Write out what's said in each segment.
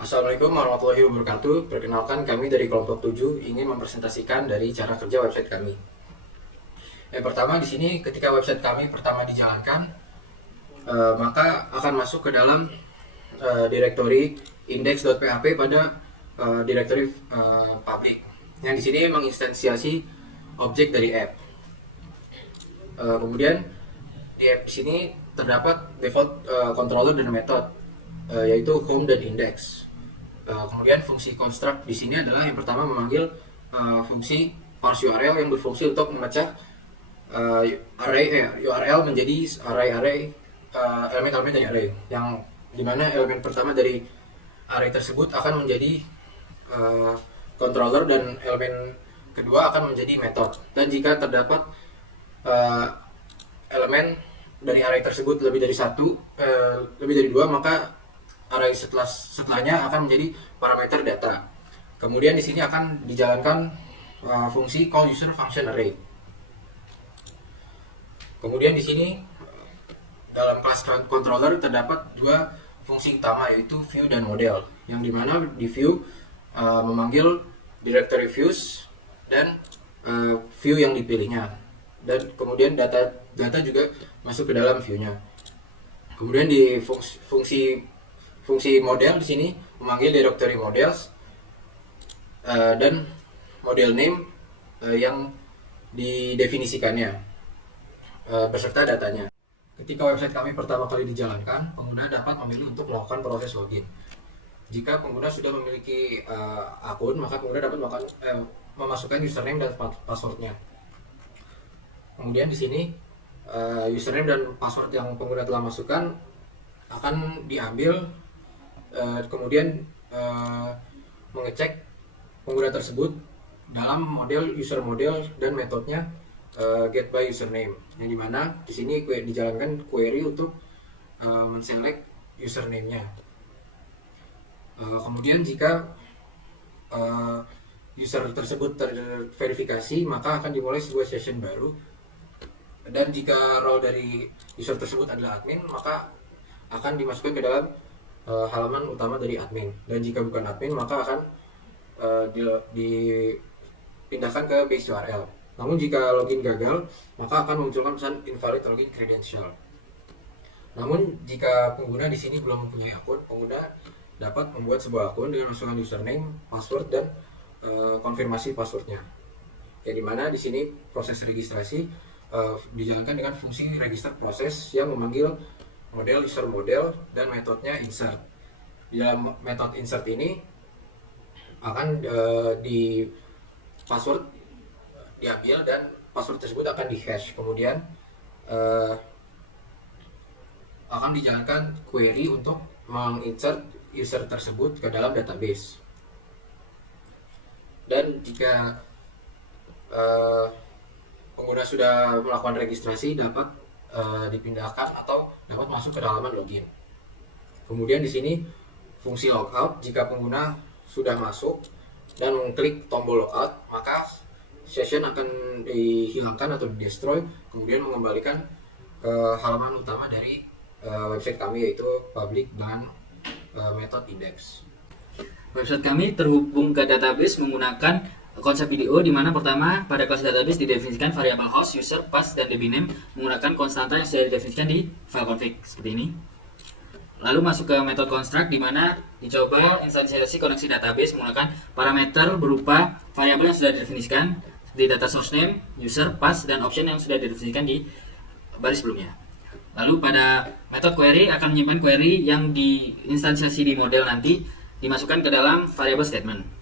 Assalamualaikum warahmatullahi wabarakatuh. Perkenalkan, kami dari kelompok 7 ingin mempresentasikan dari cara kerja website kami. Yang pertama, di sini ketika website kami pertama dijalankan, maka akan masuk ke dalam direktori index.php pada direktori public. Yang di sini menginstansiasi objek dari app. Kemudian di app sini terdapat default controller dan method, yaitu home dan index. Kemudian fungsi construct di sini adalah yang pertama memanggil fungsi parse URL yang berfungsi untuk memecah URL menjadi array elemen-elemen dari array, yang dimana elemen pertama dari array tersebut akan menjadi controller dan elemen kedua akan menjadi method. Dan jika terdapat elemen dari array tersebut lebih dari dua, maka array setelahnya akan menjadi parameter data. Kemudian di sini akan dijalankan fungsi call user function array. Kemudian di sini dalam class controller terdapat dua fungsi utama, yaitu view dan model. Yang dimana di view memanggil directory views dan view yang dipilihnya. Dan kemudian data juga masuk ke dalam view-nya. Kemudian di fungsi model di sini memanggil directory models dan model name yang didefinisikannya beserta datanya. Ketika website kami pertama kali dijalankan, pengguna dapat memilih untuk melakukan proses login. Jika pengguna sudah memiliki akun, maka pengguna dapat memasukkan username dan passwordnya. Kemudian di sini username dan password yang pengguna telah masukkan akan diambil, kemudian mengecek pengguna tersebut dalam model user model dan metodenya get by username, yang dimana di sini dijalankan query untuk menselect username-nya. Kemudian jika user tersebut terverifikasi, maka akan dimulai sebuah session baru. Dan jika role dari user tersebut adalah admin, maka akan dimasukkan ke dalam halaman utama dari admin. Dan jika bukan admin, maka akan dipindahkan ke base URL. Namun jika login gagal, maka akan munculkan pesan invalid login credential. Namun jika pengguna di sini belum mempunyai akun, pengguna dapat membuat sebuah akun dengan masukkan username, password, dan konfirmasi passwordnya. Yang dimana di sini proses registrasi dijalankan dengan fungsi register proses yang memanggil model user model dan metodenya insert. Di dalam metode insert ini akan di password diambil dan password tersebut akan di hash. Kemudian akan dijalankan query untuk menginsert user tersebut ke dalam database. Dan jika pengguna sudah melakukan registrasi, dapat dipindahkan atau dapat masuk ke halaman login. Kemudian di sini fungsi logout, jika pengguna sudah masuk dan mengklik tombol logout, maka session akan dihilangkan atau di-destroy, kemudian mengembalikan ke halaman utama dari website kami, yaitu public dan method index. Website kami terhubung ke database menggunakan konsep video, di mana pertama pada kelas database didefinisikan variabel host, user, path, dan db name menggunakan konstanta yang sudah didefinisikan di file config seperti ini. Lalu masuk ke method construct, di mana dicoba instansiasi koneksi database menggunakan parameter berupa variabel yang sudah didefinisikan di data source name, user, path, dan option yang sudah didefinisikan di baris sebelumnya. Lalu pada method query akan menyimpan query yang diinstansiasi di model nanti dimasukkan ke dalam variable statement.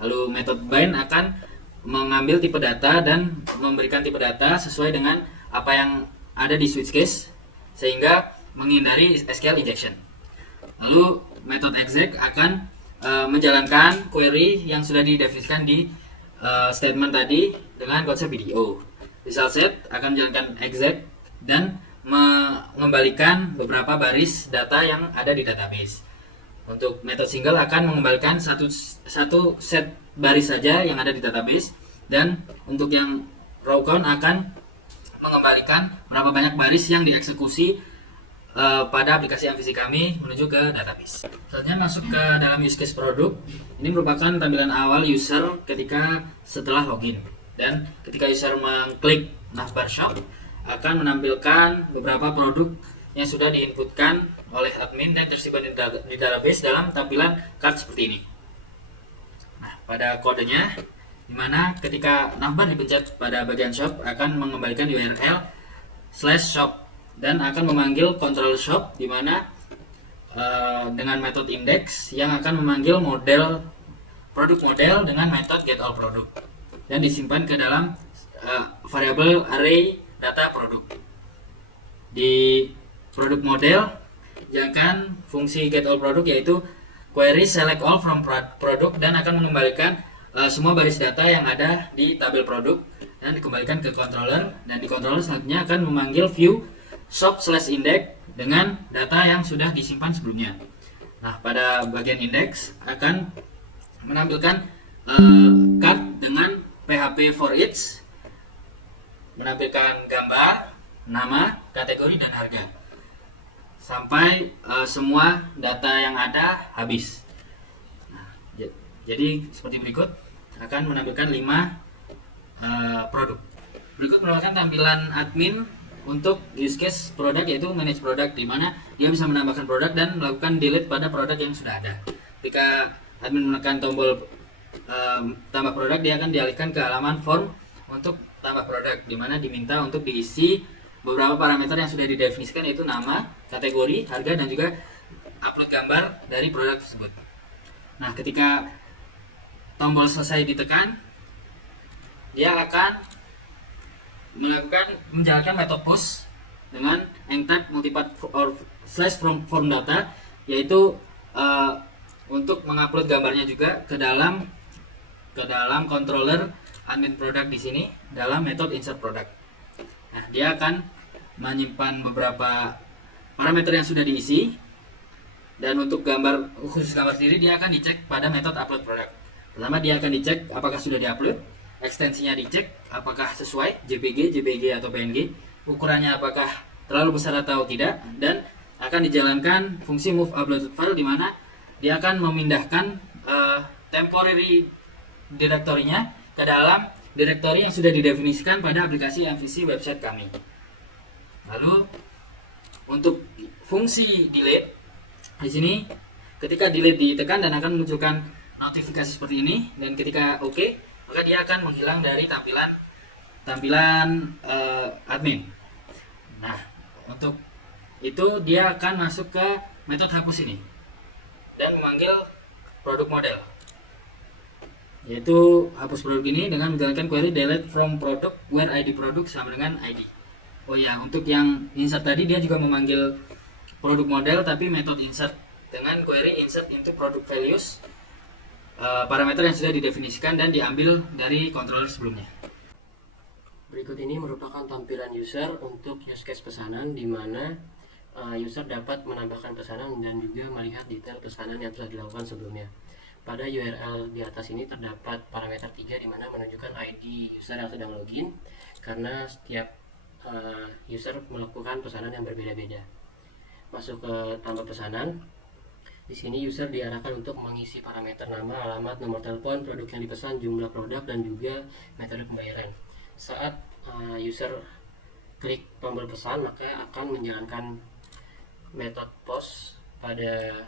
Lalu method bind akan mengambil tipe data dan memberikan tipe data sesuai dengan apa yang ada di switch case, sehingga menghindari SQL injection. Lalu method exec akan menjalankan query yang sudah didefinisikan di statement tadi dengan konsep video. Result set akan menjalankan exec dan mengembalikan beberapa baris data yang ada di database. Untuk method single akan mengembalikan satu set baris saja yang ada di database, dan untuk yang row count akan mengembalikan berapa banyak baris yang dieksekusi pada aplikasi MVC kami menuju ke database. Selanjutnya masuk ke dalam use case produk. Ini merupakan tampilan awal user ketika setelah login. Dan ketika user mengklik navbar shop, akan menampilkan beberapa produk yang sudah diinputkan oleh admin dan tersimpan di database dalam tampilan card seperti ini. Nah, pada kodenya, dimana ketika navbar dipencet pada bagian shop akan mengembalikan URL/shop dan akan memanggil control shop, di mana dengan metode index yang akan memanggil produk model dengan metode getAllProduct dan disimpan ke dalam variabel array data produk. Di produk model jangan fungsi getAllProduct yaitu query select all from product dan akan mengembalikan semua baris data yang ada di tabel produk dan dikembalikan ke controller, dan di controller selanjutnya akan memanggil view shop/index dengan data yang sudah disimpan sebelumnya. Nah, pada bagian index akan menampilkan card dengan PHP for each, menampilkan gambar, nama, kategori, dan harga sampai semua data yang ada habis. Nah, jadi seperti berikut akan menampilkan 5 produk. Berikut merupakan tampilan admin untuk use case produk, yaitu manage product, di mana dia bisa menambahkan produk dan melakukan delete pada produk yang sudah ada. Ketika admin menekan tombol tambah produk, dia akan dialihkan ke halaman form untuk tambah produk, di mana diminta untuk diisi beberapa parameter yang sudah didefinisikan, yaitu nama, kategori, harga, dan juga upload gambar dari produk tersebut. Nah, ketika tombol selesai ditekan, dia akan menjalankan metode push dengan entity multipart or slash form data, yaitu untuk mengupload gambarnya juga ke dalam controller admin product di sini dalam metode insert product. Nah, dia akan menyimpan beberapa parameter yang sudah diisi, dan untuk khusus gambar sendiri dia akan dicek pada metode upload product. Pertama, dia akan dicek apakah sudah diupload, ekstensinya dicek apakah sesuai JPG, atau PNG, ukurannya apakah terlalu besar atau tidak, dan akan dijalankan fungsi move uploaded file, di mana dia akan memindahkan temporary directory-nya ke dalam directory yang sudah didefinisikan pada aplikasi MVC website kami. Lalu untuk fungsi delete di sini, ketika delete ditekan dan akan memunculkan notifikasi seperti ini, dan ketika OK, maka dia akan menghilang dari tampilan admin. Nah, untuk itu dia akan masuk ke metode hapus ini dan memanggil produk model, yaitu hapus produk ini dengan menjalankan query delete from product where ID produk sama dengan ID. Oh ya, untuk yang insert tadi dia juga memanggil produk model, tapi metode insert dengan query insert into product values, parameter yang sudah didefinisikan dan diambil dari controller sebelumnya. Berikut ini merupakan tampilan user untuk use case pesanan, di mana user dapat menambahkan pesanan dan juga melihat detail pesanan yang telah dilakukan sebelumnya. Pada URL di atas ini terdapat parameter 3, di mana menunjukkan ID user yang sedang login, karena setiap user melakukan pesanan yang berbeda-beda. Masuk ke tambah pesanan. Di sini user diarahkan untuk mengisi parameter nama, alamat, nomor telepon, produk yang dipesan, jumlah produk, dan juga metode pembayaran. Saat user klik tombol pesan, maka akan menjalankan metode post pada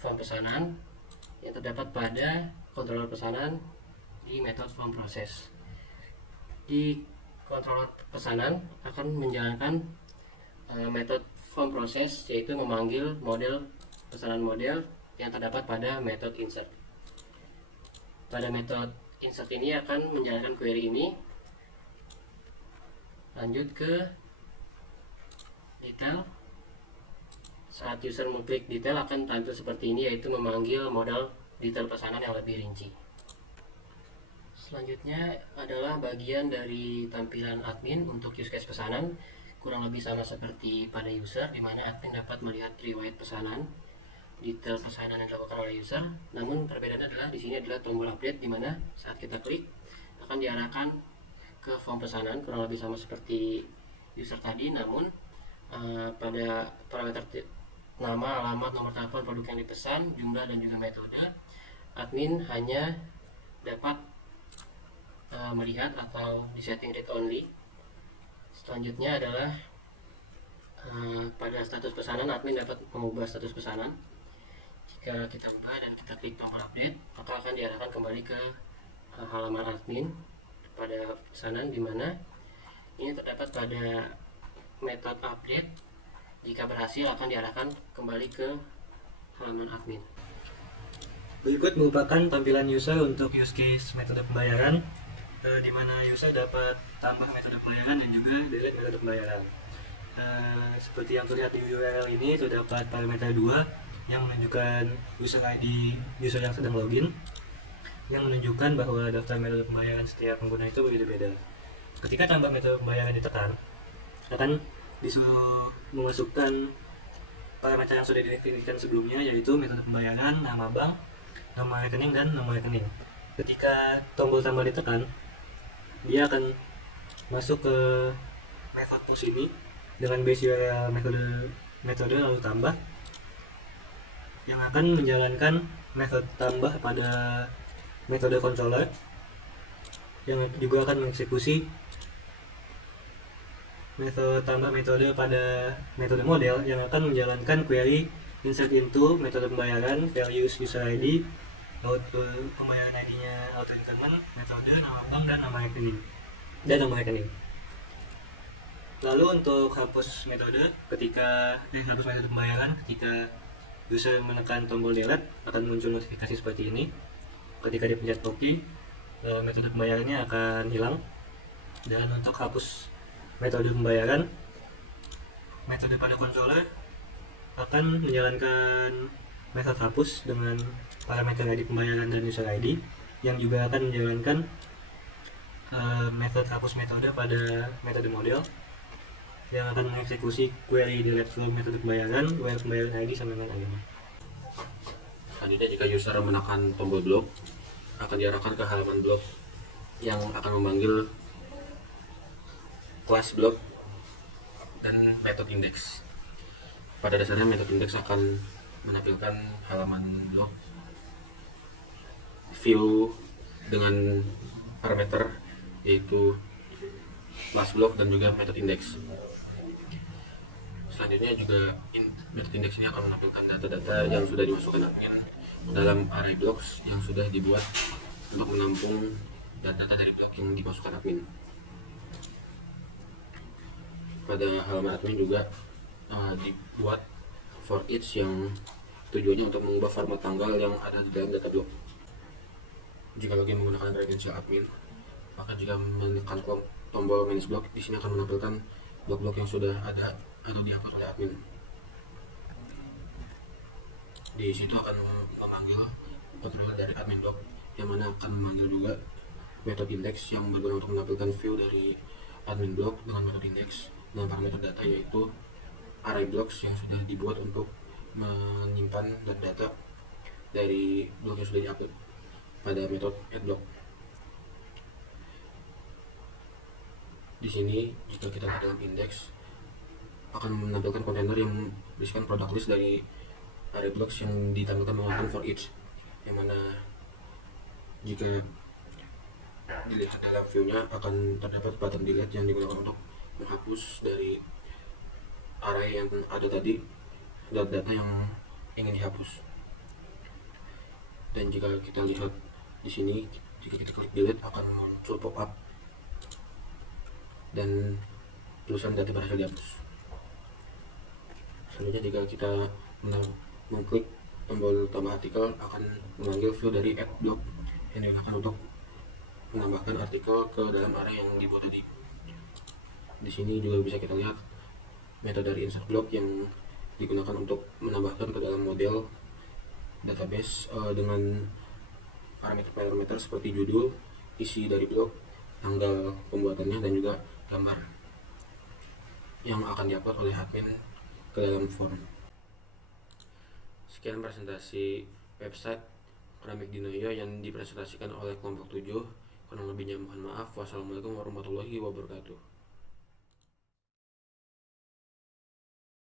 form pesanan yang terdapat pada controller pesanan di metode form process. Di controller pesanan akan menjalankan metode form process, yaitu memanggil pesanan model yang terdapat pada metode insert. Pada metode insert ini akan menjalankan query ini. Lanjut ke detail. Saat user mengklik detail akan tampil seperti ini, yaitu memanggil model detail pesanan yang lebih rinci. Selanjutnya adalah bagian dari tampilan admin untuk use case pesanan, kurang lebih sama seperti pada user, di mana admin dapat melihat riwayat pesanan, detail pesanan yang dilakukan oleh user. Namun perbedaannya adalah di sini adalah tombol update, di mana saat kita klik akan diarahkan ke form pesanan, kurang lebih sama seperti user tadi. Namun pada parameter nama, alamat, nomor telepon produk yang dipesan, jumlah dan juga metode, admin hanya dapat melihat atau di setting read only. Selanjutnya adalah pada status pesanan, admin dapat mengubah status pesanan. Jika kita ubah dan kita klik tombol update, maka akan diarahkan kembali ke halaman admin pada pesanan, di mana ini terdapat pada metode update. Jika berhasil akan diarahkan kembali ke halaman admin. Berikut merupakan tampilan user untuk use case metode pembayaran, di mana user dapat tambah metode pembayaran dan juga delete metode pembayaran. Seperti yang terlihat di URL ini, terdapat parameter 2 yang menunjukkan user ID user yang sedang login, yang menunjukkan bahwa daftar metode pembayaran setiap pengguna itu berbeda-beda. Ketika tambah metode pembayaran ditekan, akan disuruh memasukkan parameter yang sudah didefinisikan sebelumnya, yaitu metode pembayaran, nama bank, nomor rekening, dan nomor rekening. Ketika tombol tambah ditekan, dia akan masuk ke method post ini dengan base URL metode lalu tambah, yang akan menjalankan metode tambah pada metode controller, yang juga akan mengeksekusi metode tambah metode pada metode model, yang akan menjalankan query insert into metode pembayaran, values user ID, pembayaran ID-nya auto increment, metode, nama bank, dan nama rekening. Lalu untuk hapus metode hapus metode pembayaran, ketika user menekan tombol delete akan muncul notifikasi seperti ini. Ketika dipencet OK, metode pembayarannya akan hilang. Dan untuk hapus metode pembayaran, metode pada controller akan menjalankan metode hapus dengan parameter ID pembayaran dan user ID, yang juga akan menjalankan metode hapus metode pada metode model, yang akan mengeksekusi query delete from metode pembayaran, where pembayaran ID sama dengan ID-nya. Selanjutnya, jika user menekan tombol blok, akan diarahkan ke halaman blok yang akan memanggil kelas blok dan metode index. Pada dasarnya metode index akan menampilkan halaman blok, view dengan parameter yaitu kelas blok dan juga metode index. Selanjutnya juga metode index ini akan menampilkan data-data yang sudah dimasukkan admin dalam array blocks yang sudah dibuat untuk menampung data-data dari blok yang dimasukkan admin. Pada halaman admin juga dibuat for each yang tujuannya untuk mengubah format tanggal yang ada di dalam data blok. Jika login menggunakan kredensial admin, maka jika menekan tombol manage block, di sini akan menampilkan blok-blok yang sudah ada atau dihapus oleh admin. Di situ akan memanggil controller dari admin block, yang mana akan memanggil juga metode index yang berguna untuk menampilkan view dari admin block dengan metode index dengan parameter data yaitu array blocks yang sudah dibuat untuk menyimpan data dari blok yang sudah diupload pada metode add block. Di sini jika kita lihat dalam index akan menampilkan kontainer yang berisikan product list dari array blocks yang ditampilkan menggunakan for each, yang mana jika dilihat dalam view-nya akan terdapat button delete yang digunakan untuk menghapus dari array yang ada tadi data yang ingin dihapus. Dan jika kita lihat di sini, jika kita klik delete akan muncul pop-up dan tulisan data berhasil dihapus. Selanjutnya jika kita mengklik tombol tambah artikel akan memanggil view dari add block yang digunakan untuk menambahkan artikel ke dalam array yang dibuat tadi. Di sini juga bisa kita lihat metode dari insert block yang digunakan untuk menambahkan ke dalam model database dengan parameter-parameter seperti judul, isi dari blok, tanggal pembuatannya, dan juga gambar yang akan diupload oleh admin ke dalam form. Sekian presentasi website Keramik Dinoyo yang dipresentasikan oleh kelompok 7. Kurang lebihnya mohon maaf. Wassalamualaikum warahmatullahi wabarakatuh.